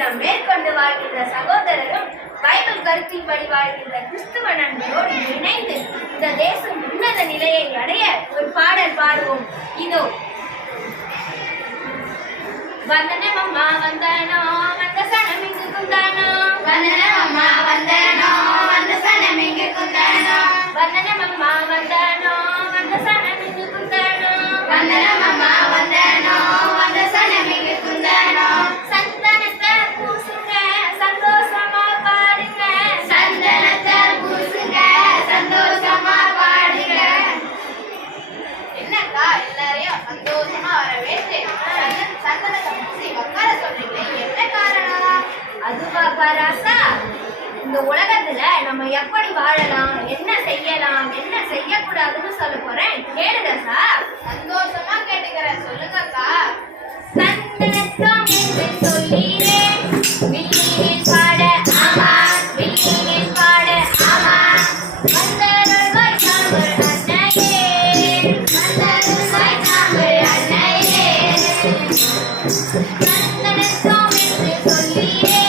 விரதம் மேற்கொண்டு வாழ்கின்ற சகோதரரும் பைபிள் கருத்தின்படி வாழ்கின்ற கிறிஸ்துவ நண்பரோடு இணைந்து இந்த தேசம் உன்னத நிலையை அடைய ஒரு பாடல் பாடுவோம். இதோ வந்தனமம்மா வந்தனோ வந்த சனமிங்கு குந்தானோ வந்தனமம்மா வந்தனோ வந்த சனமிங்கு குந்தானோ வந்தனமம்மா வந்தனோ வந்த சனமிங்கு குந்தானோ வந்தனமம்மா வந்தனோ வந்த சனமிங்கு குந்தானோ சந்தனத்தை பூசுங்க சந்தோஷமா பாடுங்க சந்தனத்தை பூசுங்க சந்தோஷமா பாடுங்க. என்னக்கா எல்லாரையும் சந்தோஷமா வரவேற்று சந்தனத்தை பூசி உட்கார சொல்றீங்களே, என்ன காரணம்? அதுவா ராசா, இந்த உலகத்துல நம்ம எப்படி வாழலாம், என்ன செய்யலாம், என்ன செய்யக்கூடாதுன்னு சொல்ல போறேன், கேளு ராசா. சந்தோஷமா கேட்டுக்கிறேன், சொல்லுங்கக்கா. சந்தனத்தம் என்று சொல்லியே வில்லினில் பாட ஆமா, வில்லினில் பாட ஆமா, வந்தருள்வாய் தமிழ் அன்னையே, வந்தருள்வாய் தமிழ் அன்னையே. சந்தனத்தம் என்று சொல்லியே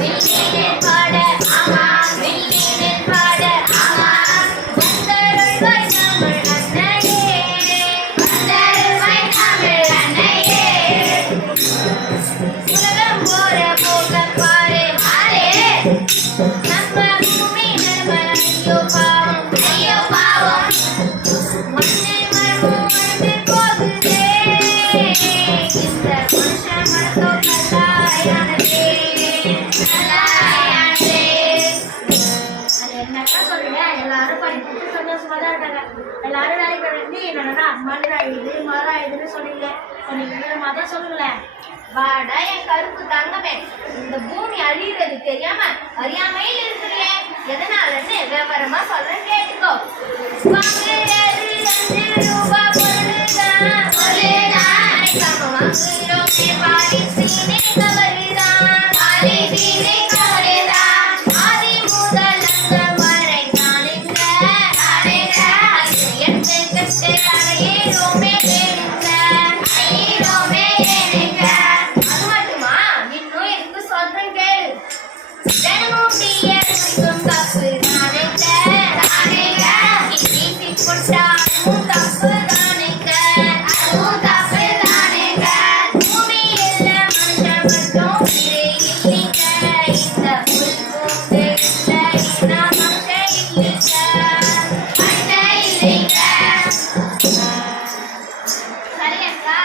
வில்லினில் பாட ஆமா, வில்லினில் பாட ஆமா, வந்தருள்வாய் தமிழ் அன்னையே, வந்தருள்வாய் தமிழ் அன்னையே. உலகம் போற போக பாரு ஆரே நம்ம பூமி நிர்மல ஐயோ பாவம், ஐயோ பாவம், மண்ணில் மரமும் மறந்து போகுதே, இந்த மனுஷன் மனசோ கல்லாயானதே, நல்லாயானதே. அது என்னக்கா சொல்லுங்க, எல்லாரும் படிப்புட்டு சந்தோஷமா தான் இருக்காங்க. எல்லாரும் வேலைக்கு வேண்டி என்னன்னா மண்ணா இது மரா இதுன்னு சொன்னீங்க, தான் சொல்லுங்களேன். வாடா என் கருப்பு தங்கமே, இந்த பூமி அழிகிறது தெரியாம அறியாமையில் இருக்கிறியே, எதனாலன்னு விவரமா சொல்றேன் கேட்டுக்கோ. வாங்குறது 5 ரூபா பொருளுதான், நினைக்காம வாங்குறோமே பாலிசீனே தவறுதான், பாலிசீனே தவறுதான், ஆதி முதல் அங்கம் வரை காணுங்க, அது எடுத்துக்கிட்டு அடையிறோமே ஏனுங்க, ஐரோமே ஏனுங்க. அது மட்டுமா, இன்னும் எனக்கு சொல்றேன் கேளு. தினமும் டீய குடிக்கும் தப்பு தானுங்க, இனிப்பி கொண்டாலும் தப்பு தானுங்க, அதுவும் தப்பு தானுங்க. பூமியில் மனுஷன் மட்டும் உயிரே இல்லைங்க, இந்த புல் பூண்டு இல்லைன்னா மனுஷன் இல்லைங்க. அட்டை இல்லைங்க. சரி அக்கா,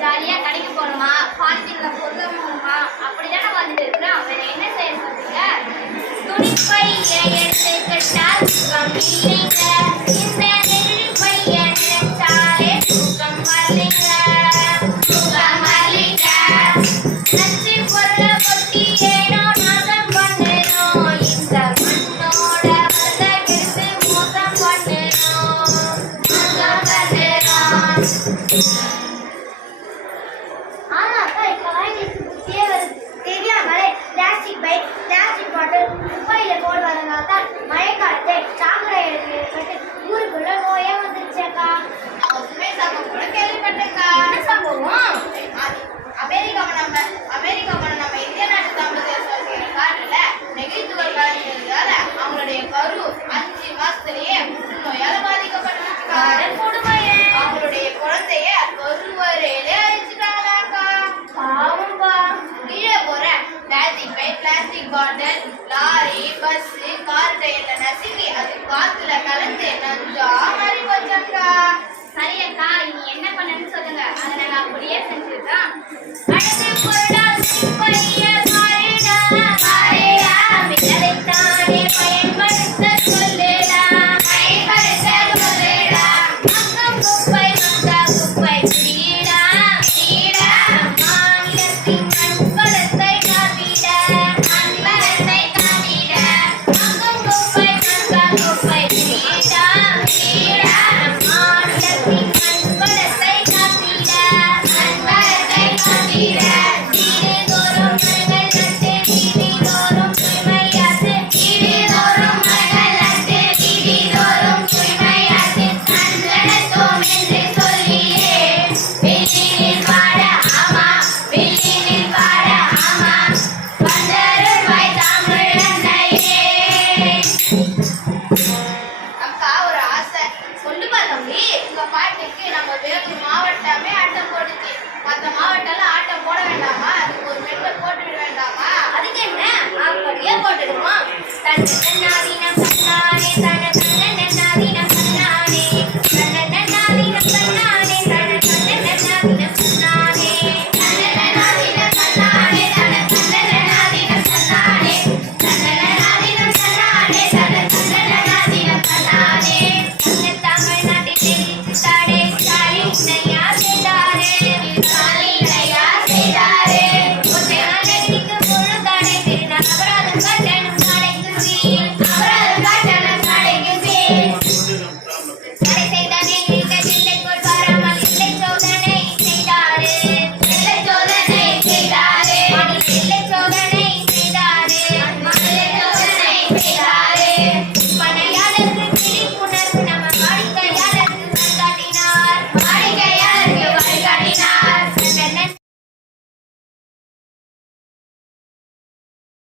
ஜாலியா கடைக்கு போகணுமா, பாலித்தீன்ல பொருள் போகணுமா, அப்படிதானே வந்துட்டு இருக்கிறோம். வேற என்ன செய்ய சொல்றீங்க? துணிப்பையை எடுத்துக்கிட்டால் சுகம் இல்லைங்க, இந்த நெல் பைய நினைச்சாலே சுகம் வரலைங்க, சுகம் வரலைங்க. நச்சு பொருளை கொட்டி ஏனோ நாசம் பண்ணணும், இந்த மண்ணோட வளத்தை கெடுத்து மோசம் பண்ணணும். சுகம் வரணும். ஆமா அக்கா, இப்ப வாங்கிட்டு புத்தியே வருது. தெரியாமலே பிளாஸ்டிக் பைக், பிளாஸ்டிக் பாட்டில் குப்பையில போடுவதனால தான் மழைக்காலத்தை சாக்கடை ஏற்பட்டு ஊருக்குள்ள நோயே வந்துருச்சு அக்கா. உண்மை சம்பவம் கூட கேள்விப்பட்டேன்க்கா. என்ன சம்பவம்? அமெரிக்காவோட நம்ம இந்திய நாட்டு தமிழ் தேசிய காட்டுல நெகிழ்த்துகள் கலந்ததால அவங்களுடைய கரு 5 மாசத்திலேயே புற்றுநோயால பாதிக்கப்பட்டுச்சுக்கா. அடல் கொடுமையே. அவங்களுடைய குழந்தைய கருவறையிலே அழிச்சுட்டாங்களாக்கா. பாவம்பா. கீழே போற பிளாஸ்டிக் பை, plastic bottle, lorry, bus, car டயர்ல நசுக்கி அது காத்துல கலந்து நஞ்சா மாறி போச்சாக்கா. சரி அக்கா, இனி என்ன பண்ணணும்னு சொல்லுங்க, அதை நாங்க அப்படியே செஞ்சுதான். அடுத்து பொருளால் குப்பைய பாருடா, பாருடா, மின்னலைத்தானே பயன்படுத்த சொல்லுடா, பயன்படுத்த சொல்லுடா, மக்கும் குப்பை மக்கா குப்பை குடிடா, நீடா, மாநிலத்தின் மண்வளத்தை காத்திட, மண்வளத்தை காத்திட, மக்கும் குப்பை மக்கா குப்பை குடிடா, நீடா, உங்க பாட்டுக்கு நம்ம வேலூர் மாவட்டமே ஆட்டம் போடுச்சு. மற்ற மாவட்டம்லாம் ஆட்டம் போட வேண்டாமா? அதுக்கு ஒரு மெம்பர் போட்டு விட வேண்டாமா? அதுக்கு என்ன அப்படியே போட்டுடுமா? தன்னாதி